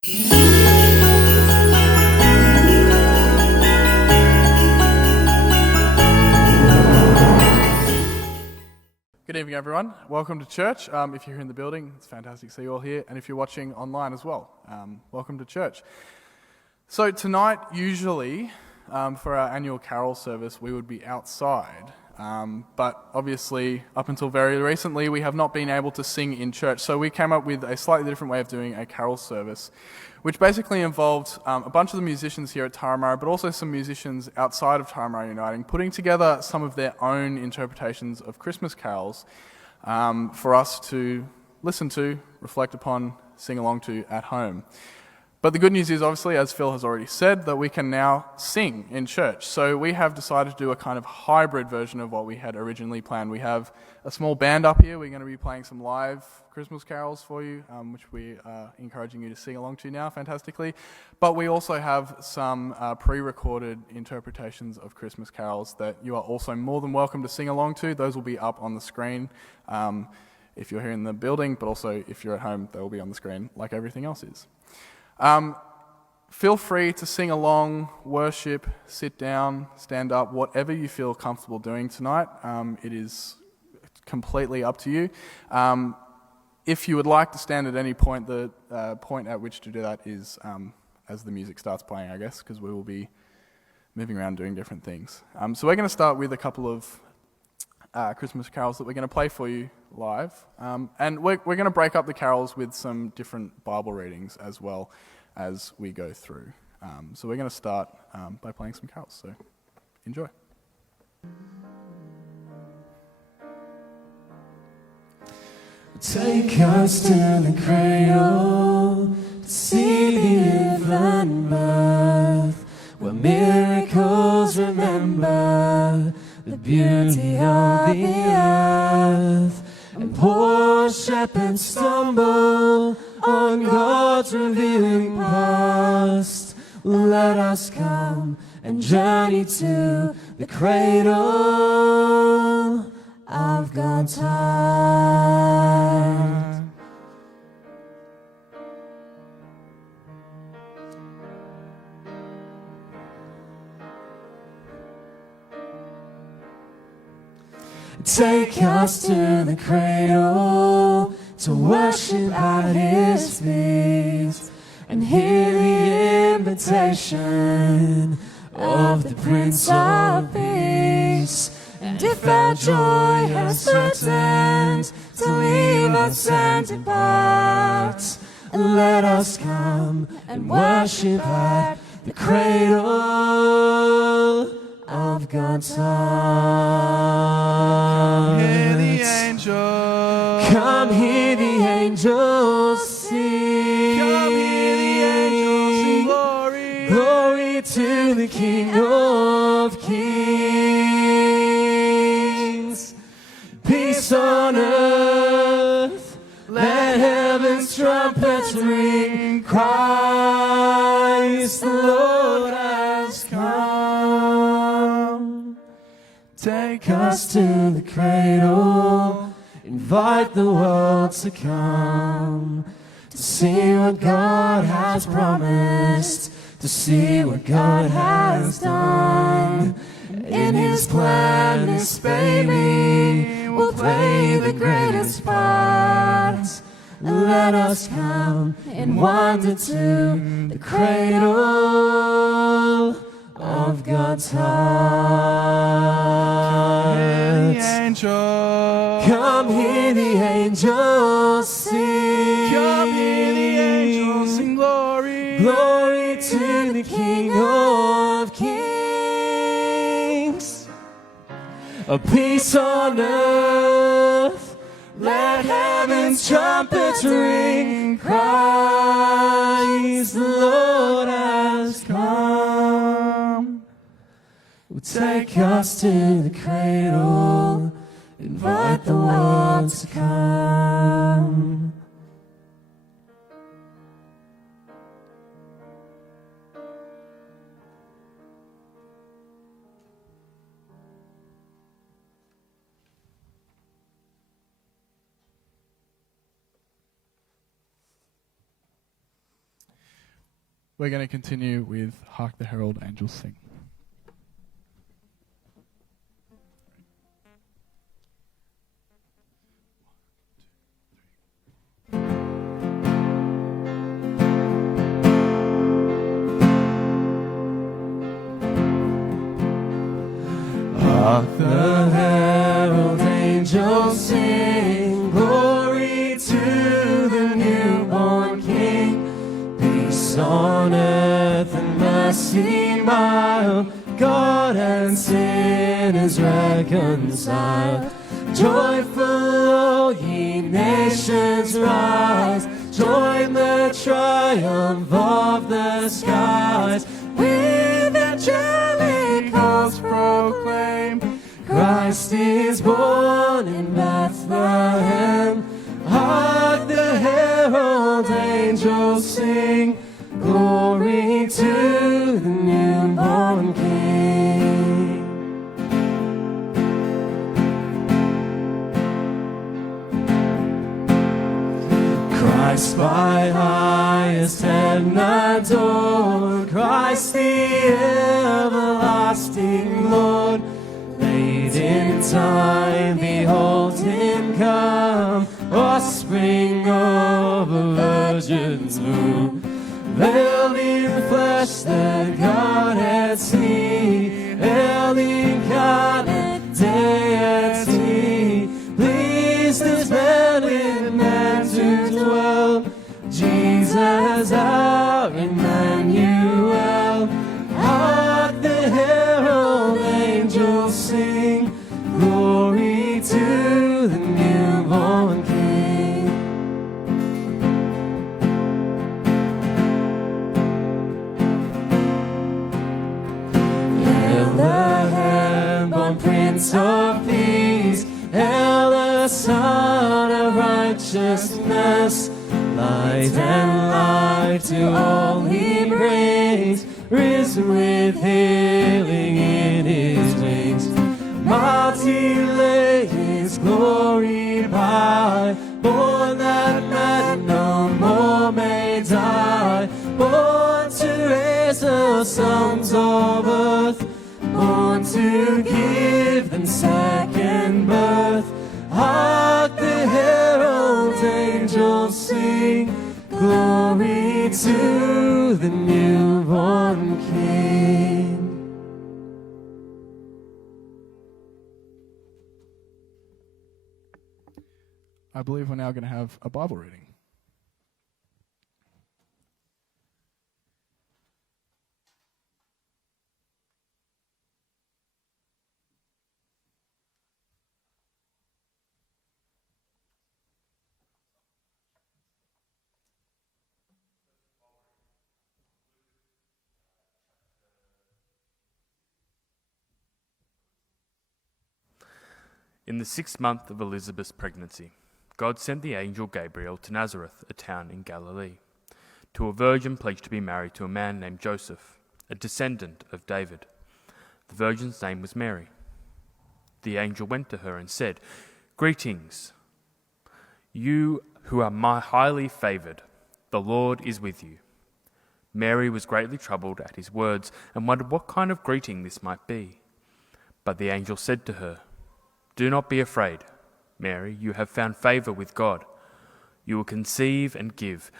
Good evening, everyone. Welcome to church. If you're here in the building, it's fantastic to see you all here. And if you're watching online as well, welcome to church. So tonight, usually, for our annual carol service, we would be outside. But obviously, up until very recently, we have not been able to sing in church. So we came up with a slightly different way of doing a carol service, which basically involved a bunch of the musicians here at Turramurra, but also some musicians outside of Turramurra Uniting, putting together some of their own interpretations of Christmas carols for us to listen to, reflect upon, sing along to at home. But the good news is, obviously, as Phil has already said, that we can now sing in church. So we have decided to do a kind of hybrid version of what we had originally planned. We have a small band up here. We're going to be playing some live Christmas carols for you, which we are encouraging you to sing along to now, fantastically. But we also have some pre-recorded interpretations of Christmas carols that you are also more than welcome to sing along to. Those will be up on the screen if you're here in the building, but also if you're at home, they will be on the screen like everything else is. Feel free to sing along, worship, sit down, stand up, whatever you feel comfortable doing tonight. It is completely up to you. If you would like to stand at any point, the point at which to do that is as the music starts playing, I guess, because we will be moving around doing different things. So we're going to start with a couple of Christmas carols that we're going to play for you live. And we're going to break up the carols with some different Bible readings as well as we go through. So we're going to start by playing some carols. So enjoy. Take us to the cradle to see the infant birth, where miracles remember the beauty of the earth, and poor shepherds stumble on God's revealing past. Let us come and journey to the cradle of God's heart. Take us to the cradle to worship at His feet and hear the invitation of the Prince of Peace. And if our joy has threatened to leave us and depart, let us come and worship at the cradle of God's heart. Hear the angels. Come hear the angels sing. Come hear the angels sing glory. Glory to the King of Kings. Peace on earth. Let heaven's trumpets ring. Christ the Lord has come. Take us to the cradle, invite the world to come, to see what God has promised, to see what God has done. In His plan, this baby will play the greatest part. Let us come and wander to the cradle of God's heart. Hear the angels. Come hear the angels sing. Come hear the angels sing glory. Glory to the King of Kings. A peace on earth. Let heaven's trumpets ring. Christ the Lord has come. Will take us to the cradle, invite the world to come. we're going to continue with Hark the Herald Angels Sing. Hark the herald angels sing, glory to the newborn King. Peace on earth and mercy mild, God and sinners reconciled. Joyful all ye nations rise, join the triumph of the skies. With angelic hosts proclaim, Christ is born in Bethlehem. Hark the herald angels sing, glory to the newborn King. Christ by highest heaven adored, Christ the everlasting Lord. Late in time, behold him come, offspring of a virgin's womb. Veiled in flesh, the Godhead see, hail the incarnate deity. Pleased as man with man to dwell, Jesus our Emmanuel. Hark the herald angels sing, glory to the newborn King. Hail the heaven-born Prince of Peace, hail the Son of Righteousness. Light and life to all he brings, risen with healing in his wings. Mighty lay his glory by, born that man no more may die. Born to raise the sons of earth, born to give them second birth. Hark the herald angels sing, glory to the newborn King. I believe we're now going to have a Bible reading. In the 6th month of Elizabeth's pregnancy, God sent the angel Gabriel to Nazareth, a town in Galilee, to a virgin pledged to be married to a man named Joseph, a descendant of David. The virgin's name was Mary. The angel went to her and said, "Greetings, you who are my highly favoured, the Lord is with you." Mary was greatly troubled at his words and wondered what kind of greeting this might be. But the angel said to her, "Do not be afraid, Mary, you have found favour with God. You will conceive and give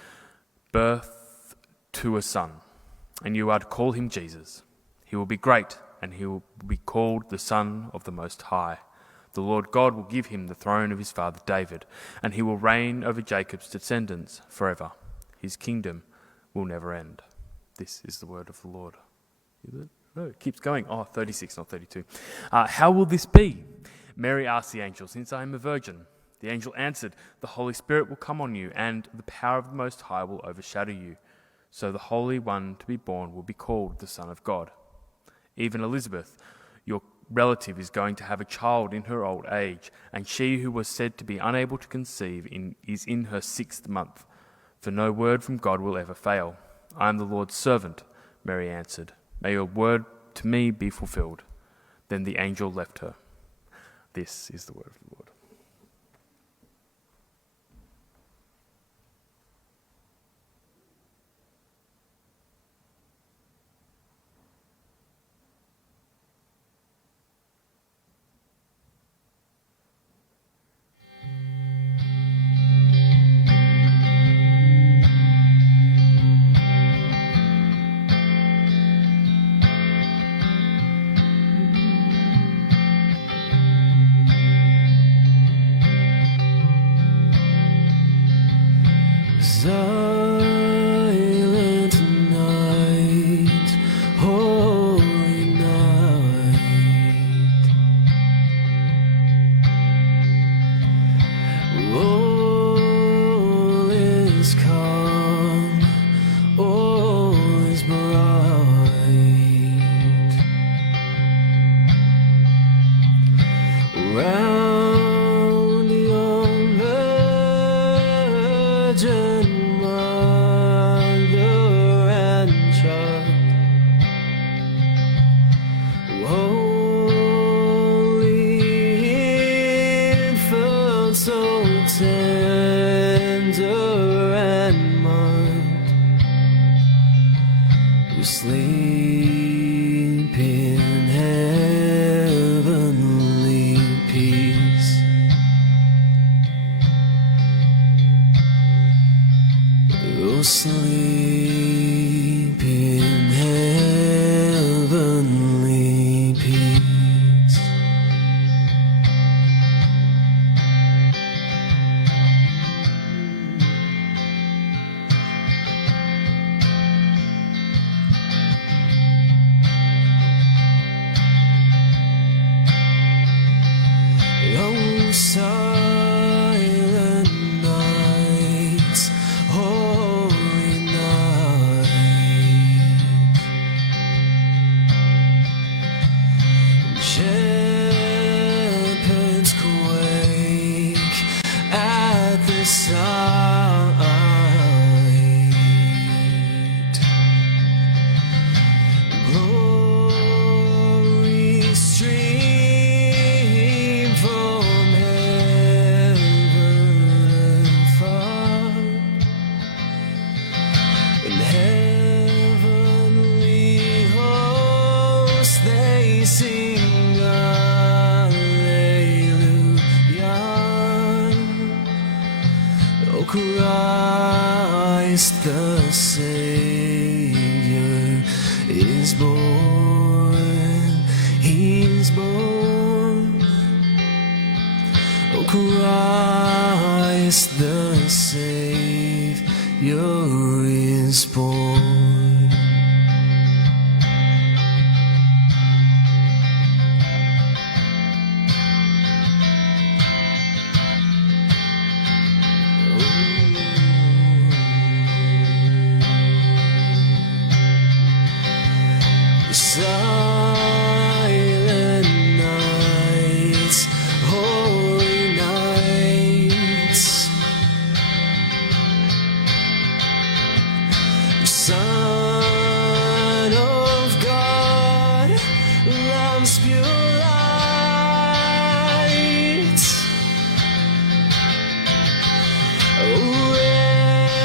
birth to a son, and you are to call him Jesus. He will be great, and he will be called the Son of the Most High. The Lord God will give him the throne of his father David, and he will reign over Jacob's descendants forever. His kingdom will never end." This is the word of the Lord. Is it? No, it keeps going. 36, not 32. How will this be? Mary asked the angel, "Since I am a virgin." The angel answered, "The Holy Spirit will come on you, and the power of the Most High will overshadow you. So the Holy One to be born will be called the Son of God. Even Elizabeth, your relative, is going to have a child in her old age, and she who was said to be unable to conceive is in her 6th month. For no word from God will ever fail. I am the Lord's servant," Mary answered. "May your word to me be fulfilled." Then the angel left her. This is the word of the Lord. who sleep in heavenly peace. Oh, sleep in heavenly peace. Oh, silent night, holy night, shepherds quake at the sight. Glory stream from heaven far, and heavenly hosts they sing Alleluia. O Christ the Savior is born, He's born. O Christ the Savior is born. Silent nights, holy nights, Son of God, love's pure light.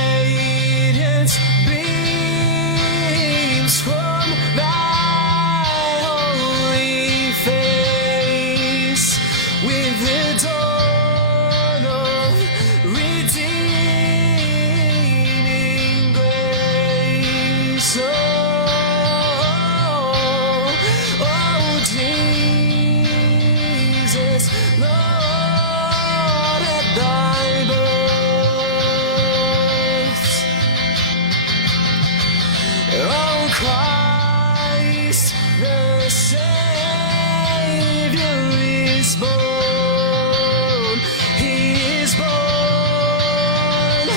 Radiant beams from thy holy face, with the dawn of redeeming grace. Oh, Jesus, Lord, at thy birth. Oh, Christ the Savior is born, He is born.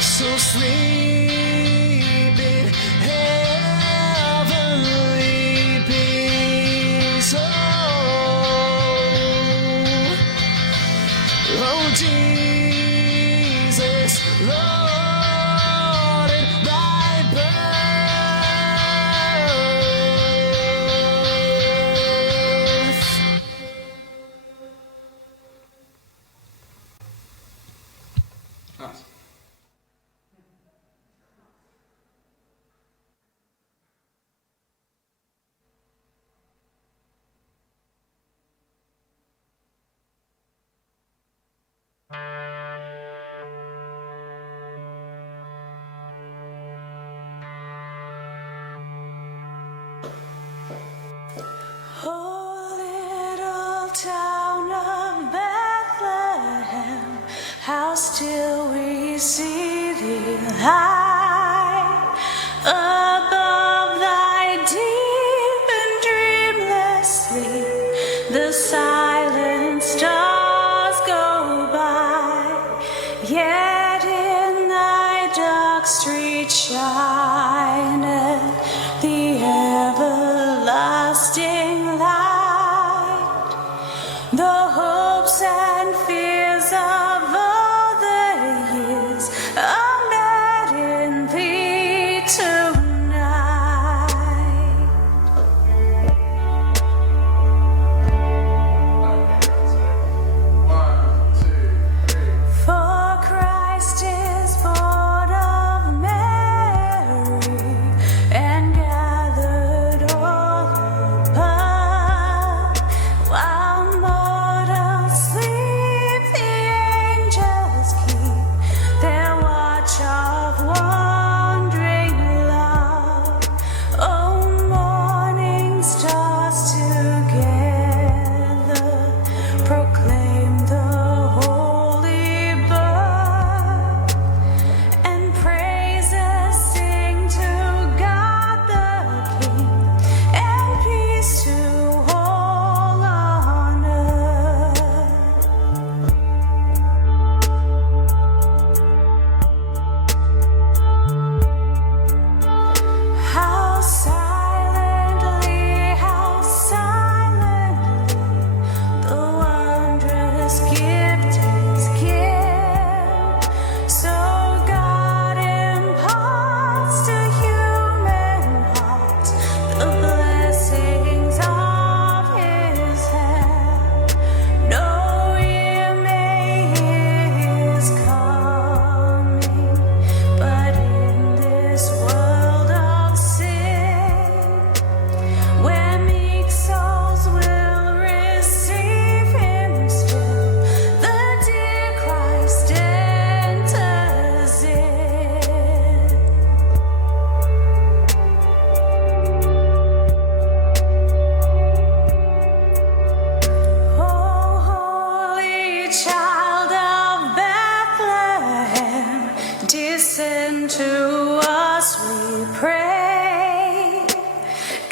So sleep in heavenly peace. Oh, Jesus, Lord, at thy birth. Nice. Oh, little town of Bethlehem, how still we see thee lie above thy deep and dreamless sleep. The silent stars go by, yet in thy dark street shineth the everlasting light. The hopes and fears of all the years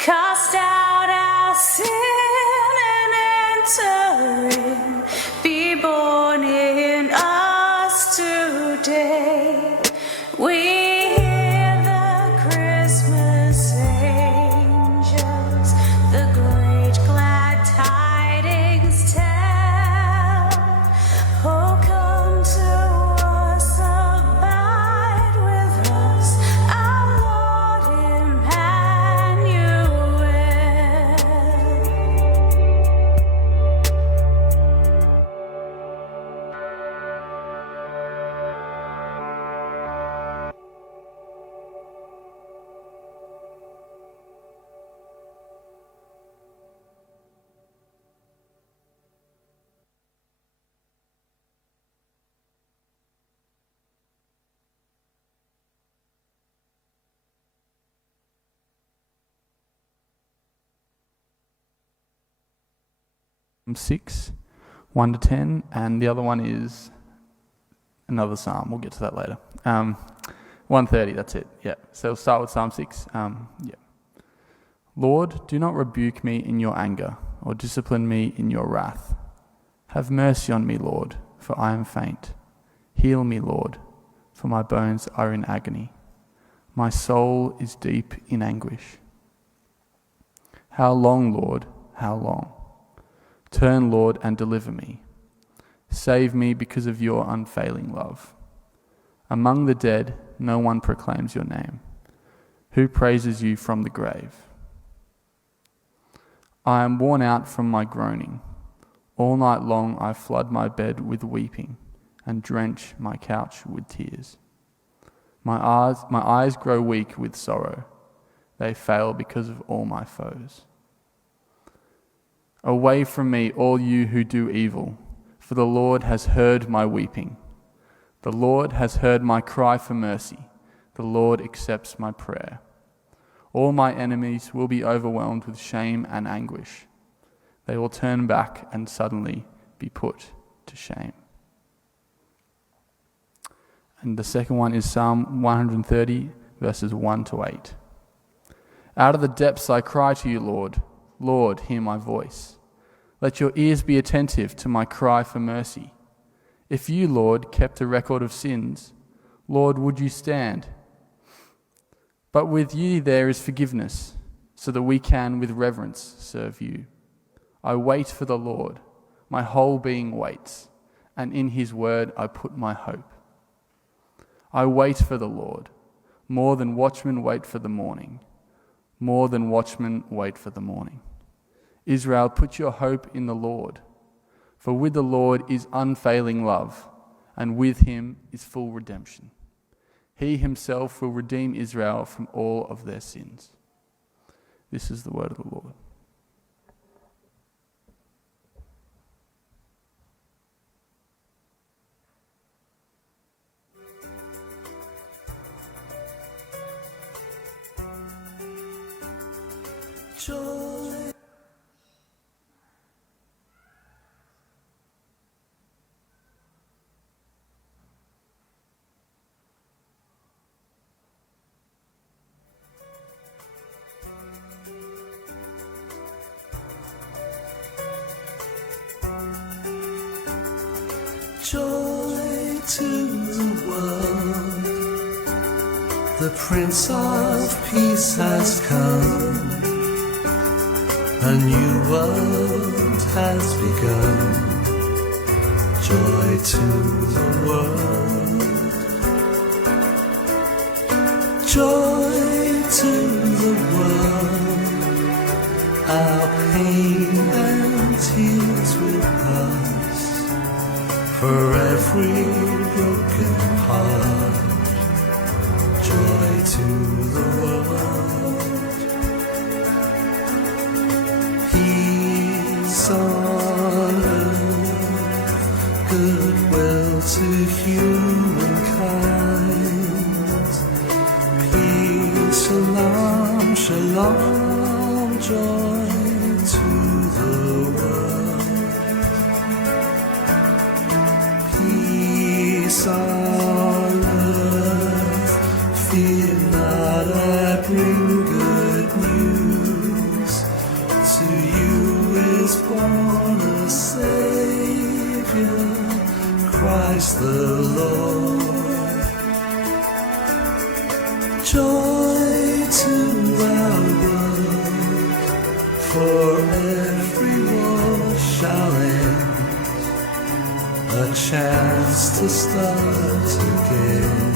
Cast out our sin and enter in. Be born in us today. We hear the Christmas angels, the great glad tidings tell. Oh, come to us, abide with us, our Lord Emmanuel. Psalm 6, 1 to 10, and the other one is another psalm. We'll get to that later. 130, that's it. Yeah. So we'll start with Psalm 6. Lord, do not rebuke me in your anger, or discipline me in your wrath. Have mercy on me, Lord, for I am faint. Heal me, Lord, for my bones are in agony. My soul is deep in anguish. How long, Lord, how long? Turn, Lord, and deliver me. Save me because of your unfailing love. Among the dead, no one proclaims your name. Who praises you from the grave? I am worn out from my groaning. All night long I flood my bed with weeping and drench my couch with tears. My eyes grow weak with sorrow. They fail because of all my foes. Away from me, all you who do evil, for the Lord has heard my weeping. The Lord has heard my cry for mercy. The Lord accepts my prayer. All my enemies will be overwhelmed with shame and anguish. They will turn back and suddenly be put to shame. And the second one is Psalm 130, verses 1 to 8. Out of the depths I cry to you, Lord. Lord, hear my voice. Let your ears be attentive to my cry for mercy. If you, Lord, kept a record of sins, Lord, would you stand? But with you there is forgiveness, so that we can with reverence serve you. I wait for the Lord, my whole being waits, and in his word I put my hope. I wait for the Lord, more than watchmen wait for the morning, more than watchmen wait for the morning. Israel, put your hope in the Lord, for with the Lord is unfailing love, and with him is full redemption. He himself will redeem Israel from all of their sins. This is the word of the Lord. Joy. Joy to the world, the Prince of Peace has come. A new world has begun. Joy to the world. Joy to the world. Our pain and tears will pass. For every broken heart. Joy to the world. Peace on earth, goodwill to humankind. Peace, shalom, shalom, joy to the world. Peace on earth, fear not, I bring good news. bless the Lord. Joy to our work, for every war shall end. A chance to start again.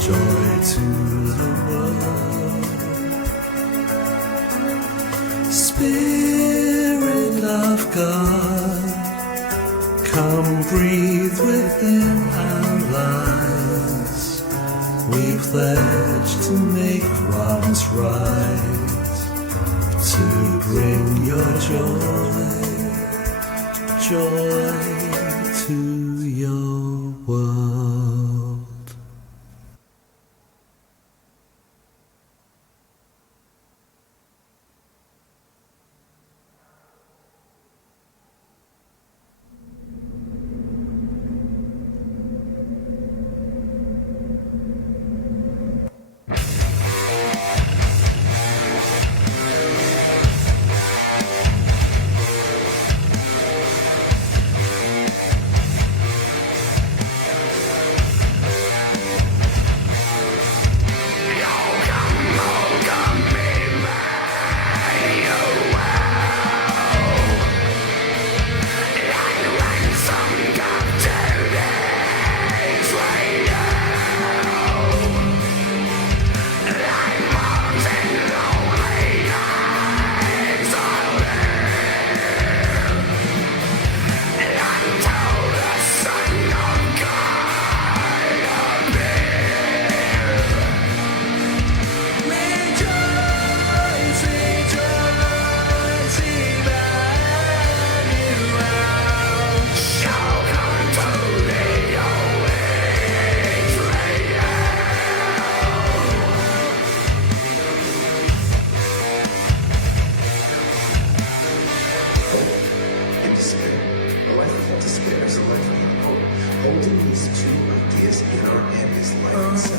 Joy to the world. Spirit of God, come breathe within our lives. We pledge to make wrongs right, to bring your joy to your world.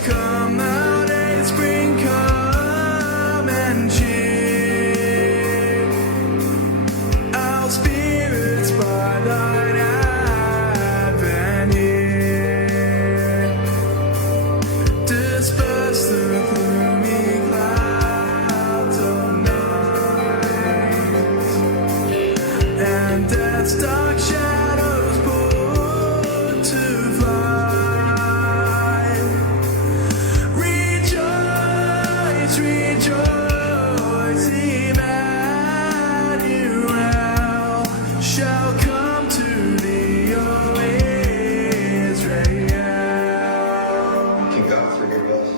Come out and spring, come and cheer our spirits by thine advent here. Disperse the gloomy clouds of night, and death's dark shadows put to flight. Rejoice, Emmanuel shall come to thee, O Israel. Can God forgive us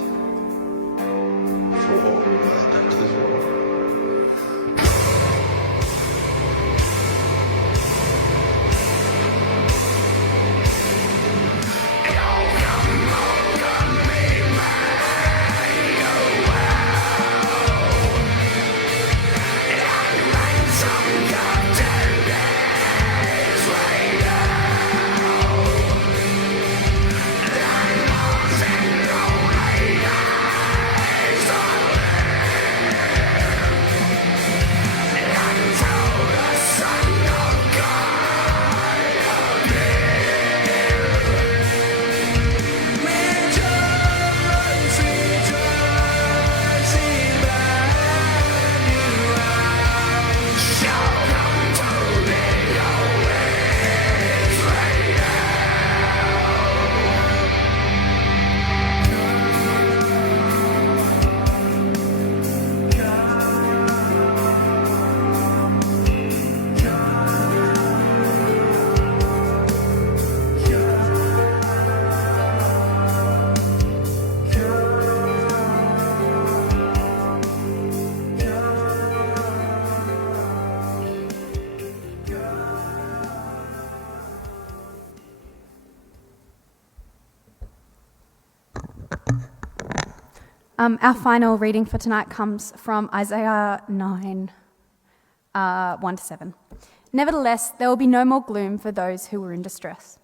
for what we have done to this world? Our final reading for tonight comes from Isaiah 9, 1-7. Nevertheless, there will be no more gloom for those who were in distress.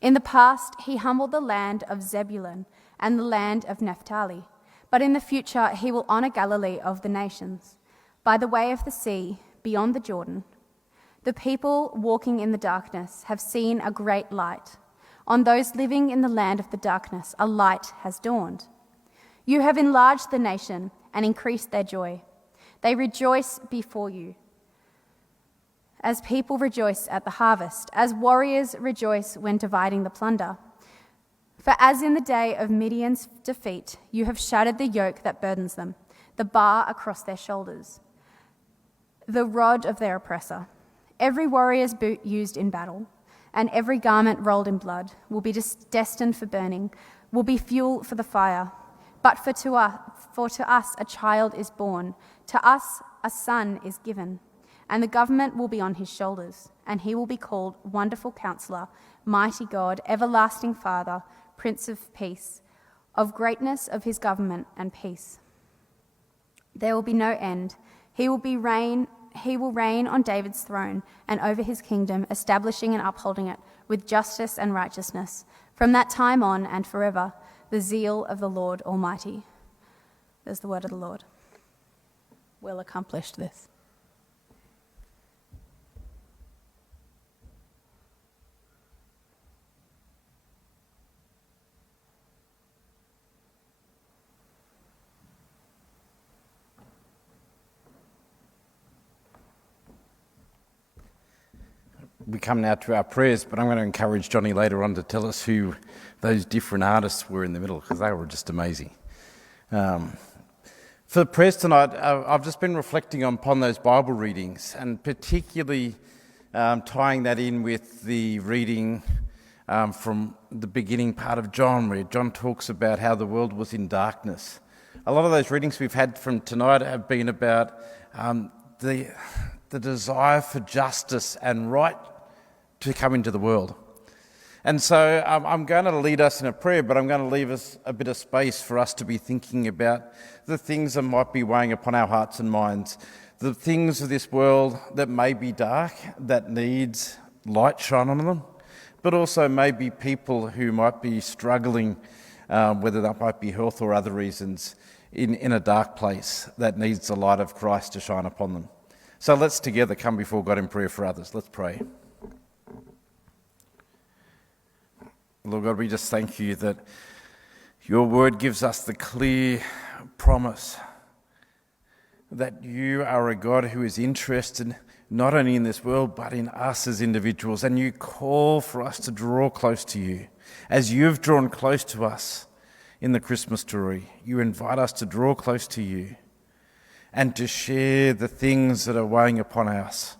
In the past, he humbled the land of Zebulun and the land of Naphtali. But in the future, he will honor Galilee of the nations, by the way of the sea, beyond the Jordan. The people walking in the darkness have seen a great light. On those living in the land of the darkness, a light has dawned. You have enlarged the nation and increased their joy. They rejoice before you, as people rejoice at the harvest, as warriors rejoice when dividing the plunder. For as in the day of Midian's defeat, you have shattered the yoke that burdens them, the bar across their shoulders, the rod of their oppressor. Every warrior's boot used in battle, and every garment rolled in blood will be destined for burning, will be fuel for the fire. But for to us a child is born, to us a son is given, and the government will be on his shoulders, and he will be called Wonderful Counselor, Mighty God, Everlasting Father, Prince of Peace. Of greatness of his government and peace there will be no end. He will reign on David's throne and over his kingdom, establishing and upholding it with justice and righteousness from that time on and forever. The zeal of the Lord Almighty. There's the word of the Lord. We'll accomplish this. We come now to our prayers, but I'm going to encourage Jonty later on to tell us who those different artists were in the middle, because they were just amazing. For the prayers tonight, I've just been reflecting upon those Bible readings, and particularly tying that in with the reading from the beginning part of John, where John talks about how the world was in darkness. A lot of those readings we've had from tonight have been about the desire for justice and right to come into the world. And so I'm going to lead us in a prayer, but I'm going to leave us a bit of space for us to be thinking about the things that might be weighing upon our hearts and minds, the things of this world that may be dark, that needs light shine on them, but also maybe people who might be struggling, whether that might be health or other reasons, in a dark place that needs the light of Christ to shine upon them. So let's together come before God in prayer for others. Let's pray. Lord God, we just thank you that your word gives us the clear promise that you are a God who is interested not only in this world but in us as individuals, and you call for us to draw close to you. As you've drawn close to us in the Christmas story, you invite us to draw close to you and to share the things that are weighing upon us.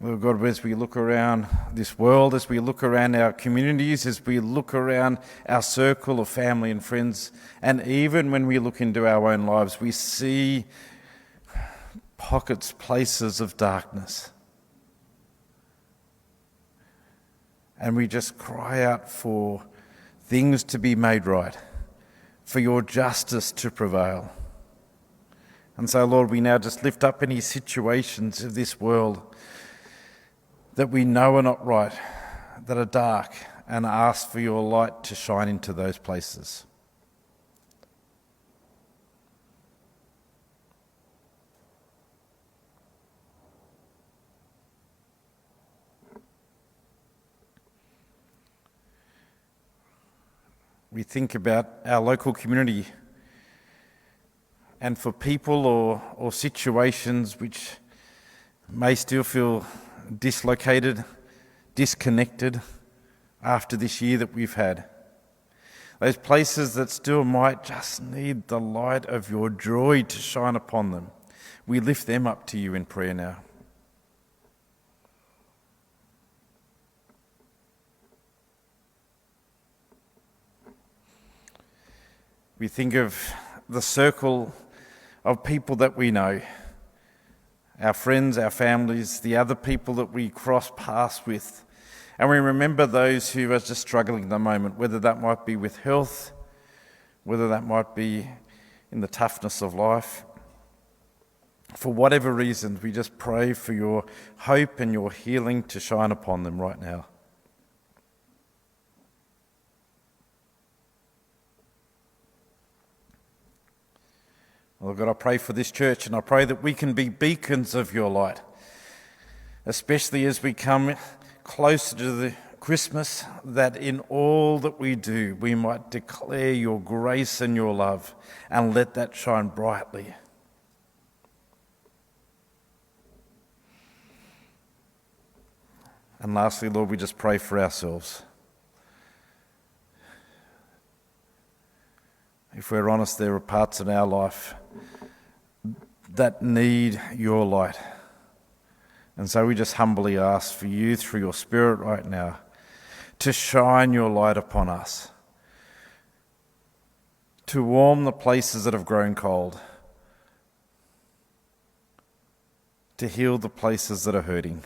Lord God, as we look around this world, as we look around our communities, as we look around our circle of family and friends, and even when we look into our own lives, we see pockets, places of darkness. And we just cry out for things to be made right, for your justice to prevail. And so, Lord, we now just lift up any situations of this world that we know are not right, that are dark, and ask for your light to shine into those places. We think about our local community, and for people or situations which may still feel dislocated, disconnected after this year that we've had. Those places that still might just need the light of your joy to shine upon them. We lift them up to you in prayer now. We think of the circle of people that we know, our friends, our families, the other people that we cross paths with. And we remember those who are just struggling at the moment, whether that might be with health, whether that might be in the toughness of life. For whatever reason, we just pray for your hope and your healing to shine upon them right now. Lord God, I pray for this church, and I pray that we can be beacons of your light, especially as we come closer to the Christmas, that in all that we do, we might declare your grace and your love, and let that shine brightly. And lastly, Lord, we just pray for ourselves. If we're honest, there are parts in our life that need your light. And so we just humbly ask for you through your Spirit right now to shine your light upon us, to warm the places that have grown cold, to heal the places that are hurting,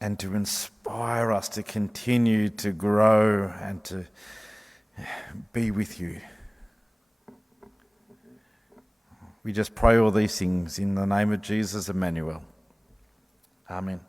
and to inspire us to continue to grow and to be with you. We just pray all these things in the name of Jesus, Emmanuel. Amen.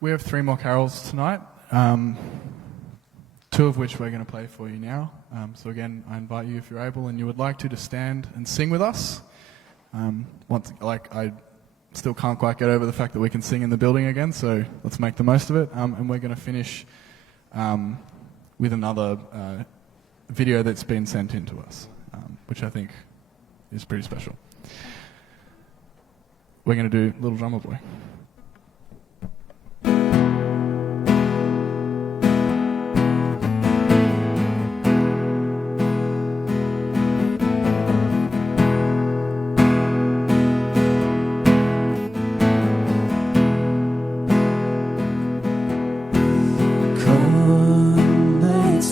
We have 3 more carols tonight, 2 of which we're going to play for you now. So again, I invite you, if you're able and you would like to stand and sing with us. I still can't quite get over the fact that we can sing in the building again, so let's make the most of it. And we're going to finish with another video that's been sent in to us, which I think is pretty special. We're going to do Little Drummer Boy.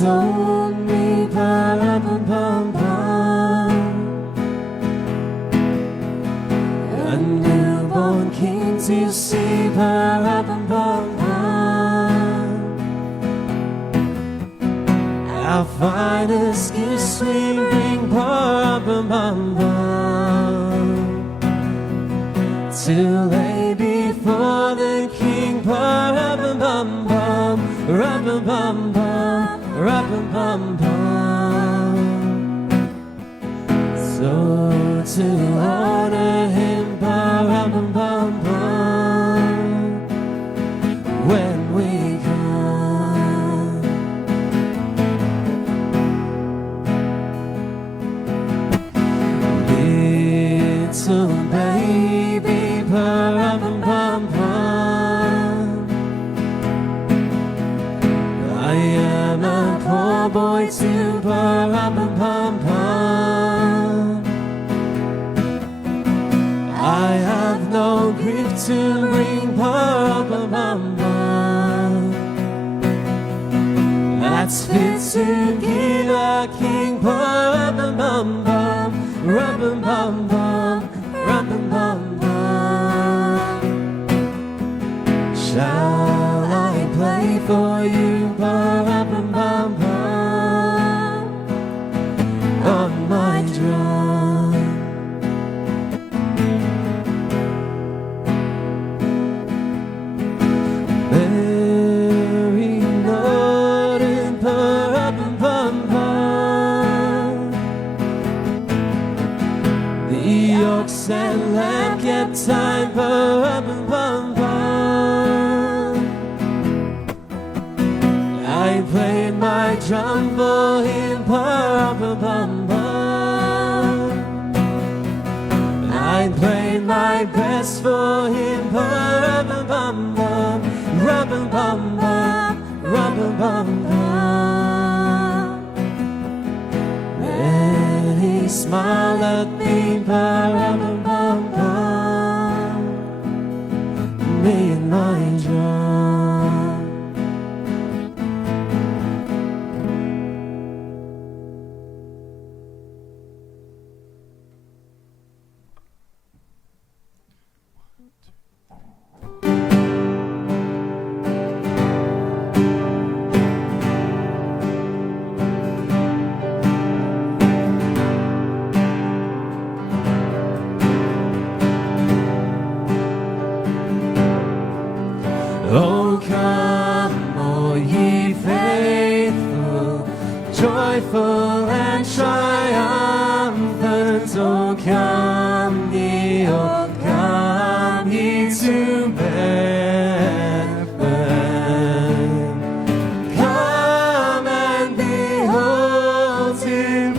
Told me, a newborn king to see, our finest gifts we bring, to lay before the king, so to honor him, when we come, little baby, I am a poor boy too, I have no grief to bring, that's fit to give a king, shall I play for you, on my drum? Mary nodded, the ox and lamb kept time, I played my drum for him, I played my best for him, then he smiled at me, me and my drum. Oh, come, all ye faithful, joyful and triumphant. Oh, come ye to Bethlehem. Come and behold him,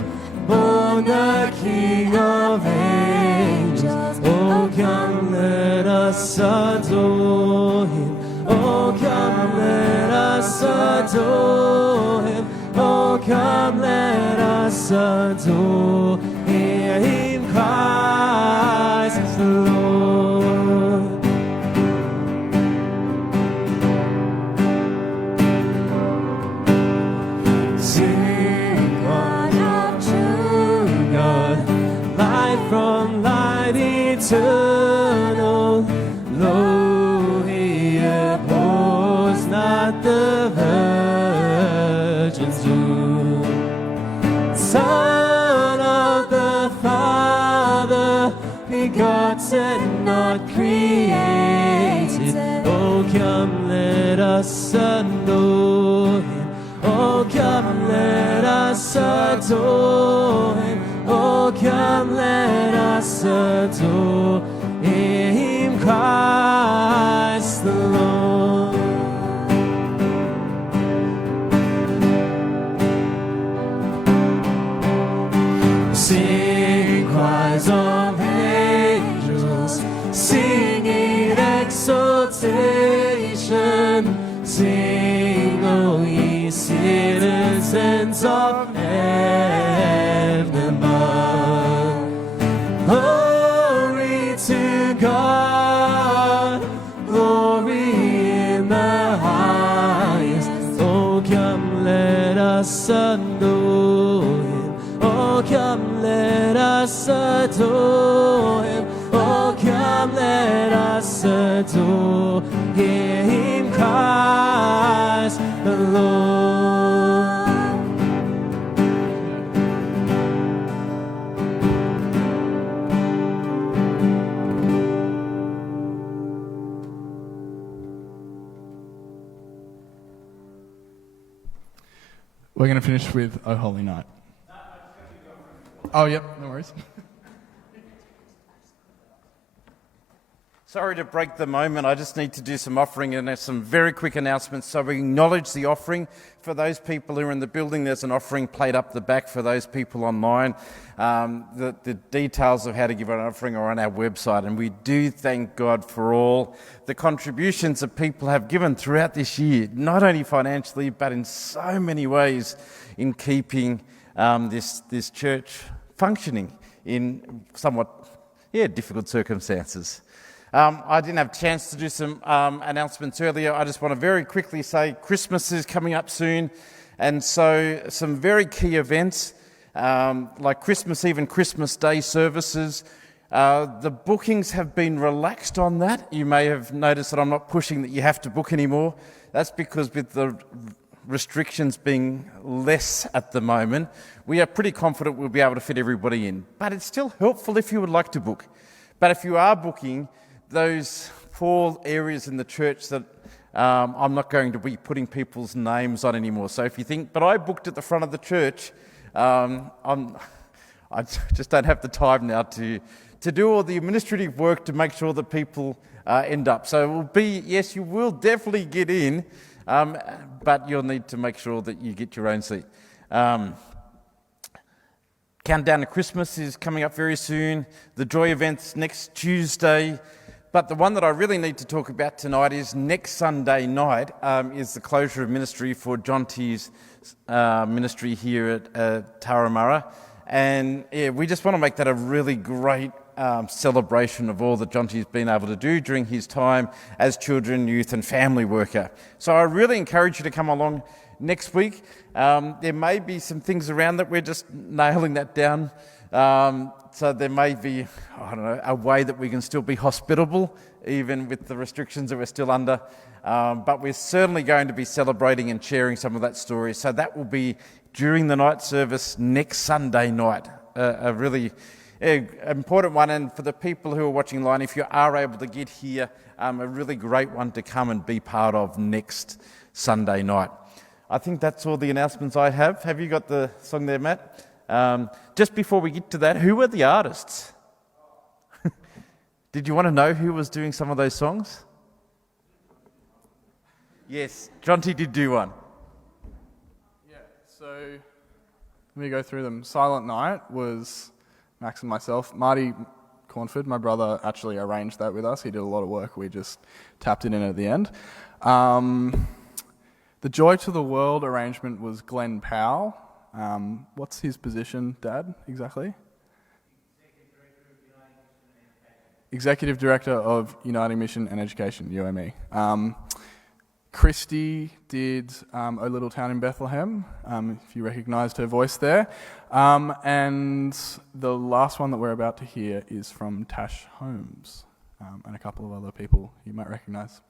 born the King of angels. Oh, come, let us adore him. Oh, come, let us adore him. Oh, come, let us adore him. Christ is the Lord. Sing, God of true God, light from light eternal. Lo, he abhors not the virgin's womb. Son of the Father, begotten, not created. Oh, come, let us adore him. Oh, come, let us adore him. Oh, come, let us adore him, Christ the Lord. Sing, choirs of angels, singing exaltation. Sing, O ye citizens of heaven above. Glory to God, glory in the highest. Oh, come, let us adore him. Oh, come, let us adore him. Oh, come, let us adore him, Christ the Lord. We're going to finish with O Holy Night. Oh, yep, no worries. Sorry to break the moment. I just need to do some offering and there's some very quick announcements. So we acknowledge the offering. For those people who are in the building, there's an offering plate up the back. For those people online, the details of how to give an offering are on our website. And we do thank God for all the contributions that people have given throughout this year, not only financially, but in so many ways in keeping this church functioning in somewhat difficult circumstances. I didn't have a chance to do some announcements earlier. I just want to very quickly say Christmas is coming up soon. And so some very key events like Christmas Eve and Christmas Day services. The bookings have been relaxed on that. You may have noticed that I'm not pushing that you have to book anymore. That's because with the restrictions being less at the moment, we are pretty confident we'll be able to fit everybody in. But it's still helpful if you would like to book. But if you are booking, those 4 areas in the church that I'm not going to be putting people's names on anymore. So if you think, but I booked at the front of the church, I just don't have the time now to do all the administrative work to make sure that people end up. So it will be, yes, you will definitely get in, but you'll need to make sure that you get your own seat. Countdown to Christmas is coming up very soon. The Joy event's next Tuesday. But the one that I really need to talk about tonight is next Sunday night is the closure of ministry for Jonty's ministry here at Turramurra. And we just want to make that a really great celebration of all that Jonty's been able to do during his time as children, youth and family worker. So I really encourage you to come along next week. There may be some things around that we're just nailing that down. So there may be, a way that we can still be hospitable, even with the restrictions that we're still under. But we're certainly going to be celebrating and sharing some of that story. So that will be during the night service next Sunday night. A really important one. And for the people who are watching online, if you are able to get here, a really great one to come and be part of next Sunday night. I think that's all the announcements I have. Have you got the song there, Matt? Just before we get to that, who were the artists? Did you want to know who was doing some of those songs? Yes, Jonty did do one. Yeah, so let me go through them. Silent Night was Max and myself. Marty Cornford, my brother, actually arranged that with us. He did a lot of work. We just tapped it in at the end. The Joy to the World arrangement was Glenn Powell. What's his position, Dad, exactly? Executive Director of Uniting Mission and Education, UME. Christy did A Little Town in Bethlehem, if you recognised her voice there. And the last one that we're about to hear is from Tash Holmes and a couple of other people you might recognise.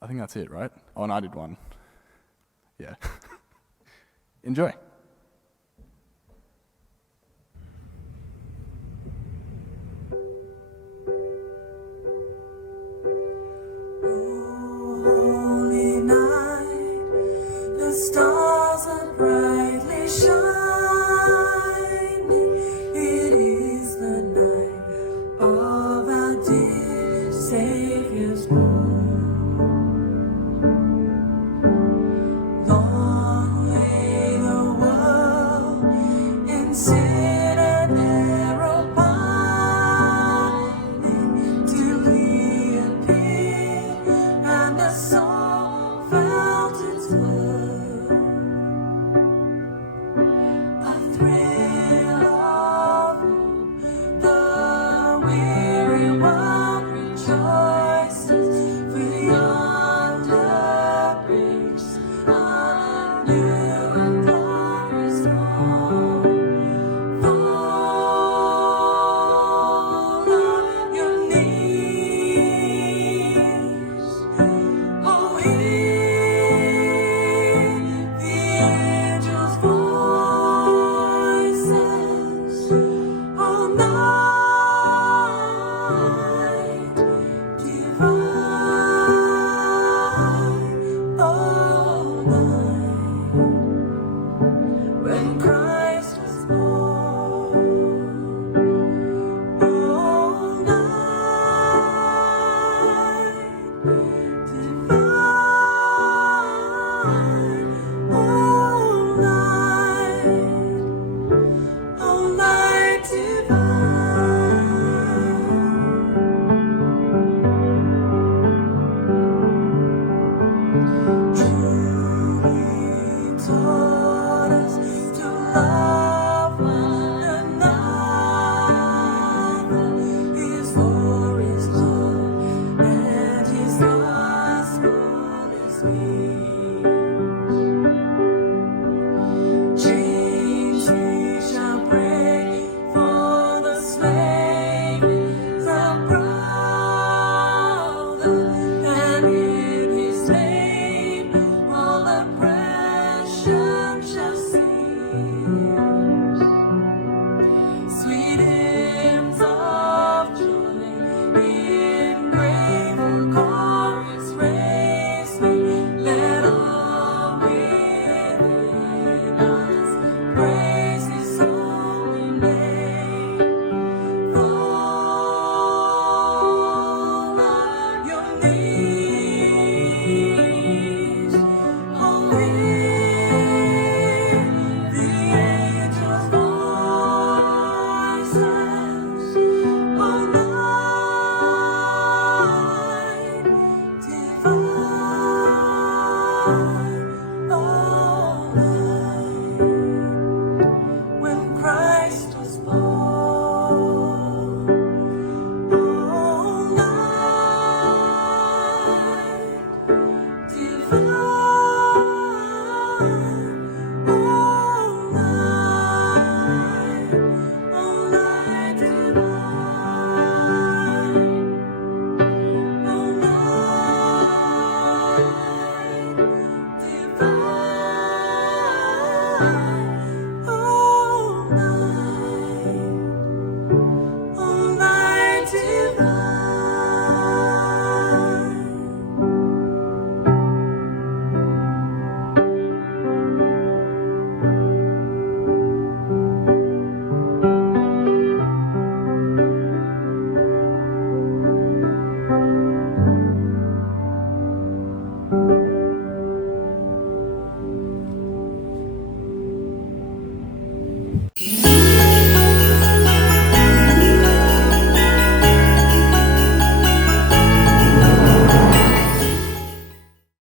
I think that's it, right? Oh, and I did one. Yeah. Enjoy. Holy night, the stars are brightly shining. It is the night of our dear Savior's born. Long lay the world in sin and error pining, till He appeared and the soul felt its worth. A thrill of hope, the weary world rejoiced.